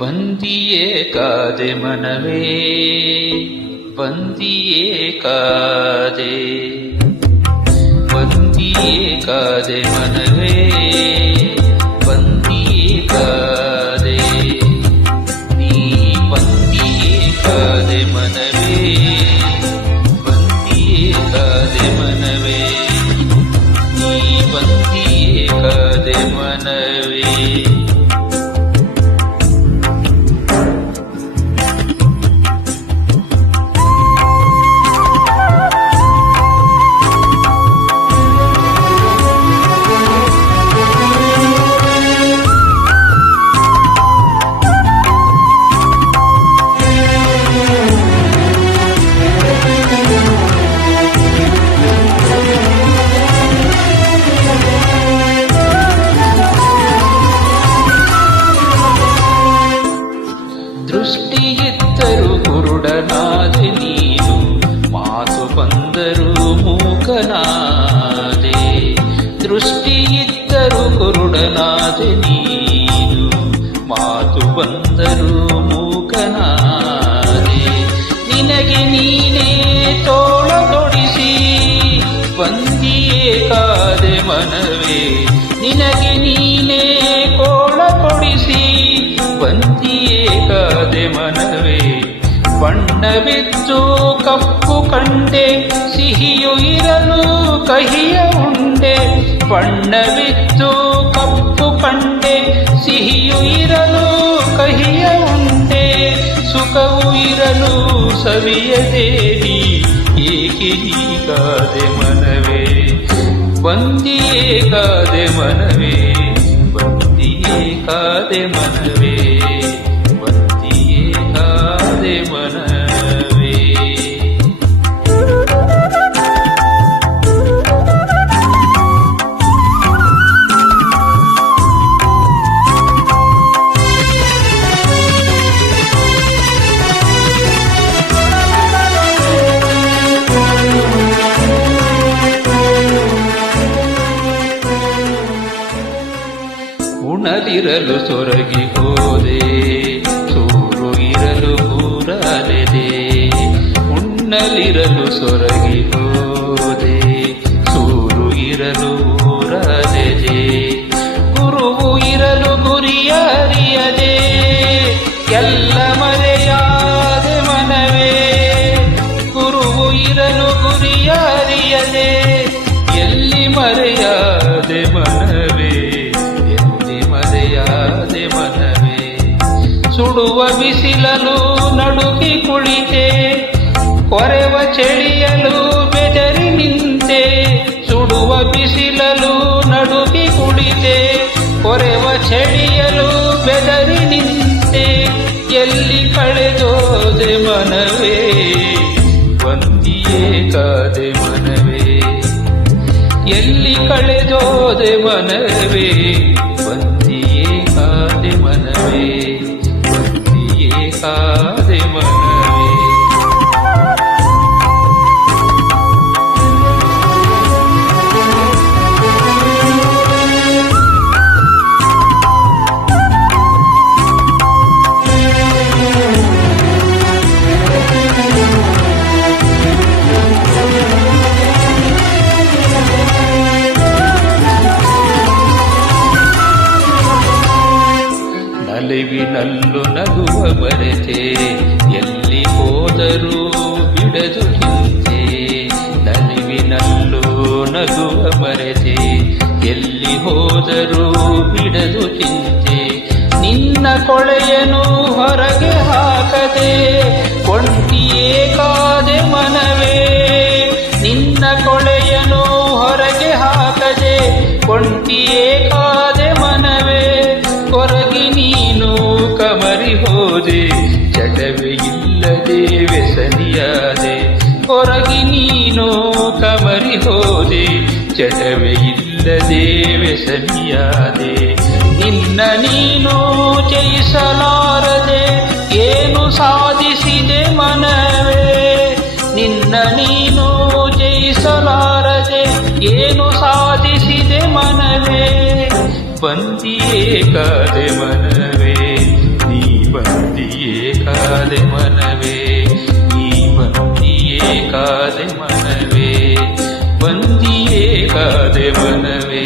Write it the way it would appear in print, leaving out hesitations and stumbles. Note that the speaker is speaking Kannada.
ಬಂದಿಯೇ ಕಾದೆ ಮನವೇ ಬಂದಿಯೇ ಕಾದೆ ಬಂದಿಯೇ ಕಾದೆ ಮನವೇ ಬಂದಿಯೇ ಕಾದೆ ನೀ ಬಂದಿಯೇ ಕಾದೆ ಮನವೇ ಬಂದಿಯೇ ಕಾದೆ ಮನವೇ ನೀ ಬಂದಿಯೇ ಕಾದೆ ಮನವೇ ದೃಷ್ಟಿಯಿದ್ದರು ಕುರುಡನಾದೆ ನೀನು ಮಾತು ಬಂದರು ಮೂಕನಾದೆ ದೃಷ್ಟಿಯಿದ್ದರು ಕುರುಡನಾದೆ ನೀನು ಮಾತು ಬಂದರು ಮೂಕನಾದೆ ನಿನಗೆ ನೀನೇ ತೋಳ ತೊಡಿಸಿ ಬಂದಿಯೇ ಕಾದೆ ಮನವೇ ನಿನಗೆ ನೀನೇ ಕೋಳ ಕೊಡಿಸಿ ಬಂದಿಯೇ ಕಾದೆ ಮನವೇ ಬಣ್ಣವಿದ್ದು ಕಪ್ಪು ಕಂಡೆ ಸಿಹಿಯು ಇರಲು ಕಹಿಯ ಉಂಡೆ ಬಣ್ಣವಿದ್ದು ಕಪ್ಪು ಕಂಡೆ ಸಿಹಿಯು ಇರಲು ಕಹಿಯ ಉಂಡೆ ಸುಖವು ಇರಲು ಸವಿಯದೇವಿ ಏಕೆ ಹೀಗಾದೆ ಮನವೇ ಬಂದಿಯೇ ಕಾದೆ ಮನವೇ ಬಂದಿಯೇ ಕಾದೆ ಮನವೇ ಬಂದಿಯೇ ಕಾದೆ ಮನವೇ ಉಣಲಿರಲು ಸೊರಗಿ ಹೋದೆ ಸೂರು ಇರಲು ಊರಲೆದೆ ಉಣ್ಣಲಿರಲು ಸೊರಗಿ ಹೋದೆ ಸೂರು ಇರಲು ಊರಲೆದೆ ಗುರುವು ಇರಲು ಗುರಿಯ ಅರಿಯದೆ ಎಲ್ಲ ಮರೆಯಾದೆ ಮನವೇ ಗುರುವು ಇರಲು ಗುರಿಯ ಅರಿಯದೆ ಎಲ್ಲಿ ಮರೆಯಾದೆ ಮನವೇ ಮನವೇ ಸುಡುವ ಬಿಸಿಲಲು ನಡುಗಿ ಕುಳಿತೆ ಕೊರೆವ ಚಳಿಯಲು ಬೆದರಿ ನಿಂತೆ ಸುಡುವ ಬಿಸಿಲಲು ನಡುಗಿ ಕುಳಿತೆ ಕೊರೆವ ಚಳಿಯಲು ಬೆದರಿ ನಿಂತೆ ಎಲ್ಲಿ ಕಳೆದೋದೆ ಮನವೇ ಬಂದಿಯೇ ಕಾದೆ ಮನವೇ ಎಲ್ಲಿ ಕಳೆದೋದೆ ಮನವೇ ಬಂದಿಯೇ ಕಾದೆ ಮನವೇ ಬಂದಿಯೇ ಕಾದೆ ಮನವೇ ನಲಿವಿನಲ್ಲು ನಗುವ ಮರೆತೆ ಎಲ್ಲಿ ಹೋದರೂ ಬಿಡದು ಚಿಂತೆ ನಲಿವಿನಲ್ಲು ನಗುವ ಮರೆತೆ ಎಲ್ಲಿ ಹೋದರೂ ಬಿಡದು ಚಿಂತೆ ನಿನ್ನ ಕೊಳೆಯನು ಹೊರಗೆ ಹಾಕದೆ ಒಂಟಿಯೇ ಕಾದೆ ಮನವೇ ನಿನ್ನ ಕೊಳೆಯನು ಹೊರಗೆ ಹಾಕದೆ ಒಂಟಿಯೇ ಕಾದೆ ಮನವೇ ಕೊರಗಿ ನೀನು ಕಮರಿ ಹೋದೆ ಚಟವೇ ಇಲ್ಲದೆ ವ್ಯಸನಿಯಾದೆ ಕೊರಗಿ ನೀನು ಕಮರಿ ಹೋದೆ ಚಟವೇ ಇಲ್ಲದೆ ವ್ಯಸನಿಯಾದೆ ನಿನ್ನ ನೀನು ಜಯಿಸಲಾರದೆ ಏನು ಸಾಧಿಸಿದೆ ಮನವೇ ನಿನ್ನ ನೀನು ಜಯಿಸಲಾರದೆ ಏನು ಸಾಧಿಸಿದೆ ಮನವೇ ಬಂದಿಯೇ ಕಾದೆ ಮನವೇ ನೀ ಕಾದೆ ಮನವೇ ಈ ಬಂದಿಯೇ ಕಾದೆ ಮನವೇ ಬಂದಿಯೇ ಕಾದೆ ಮನವೇ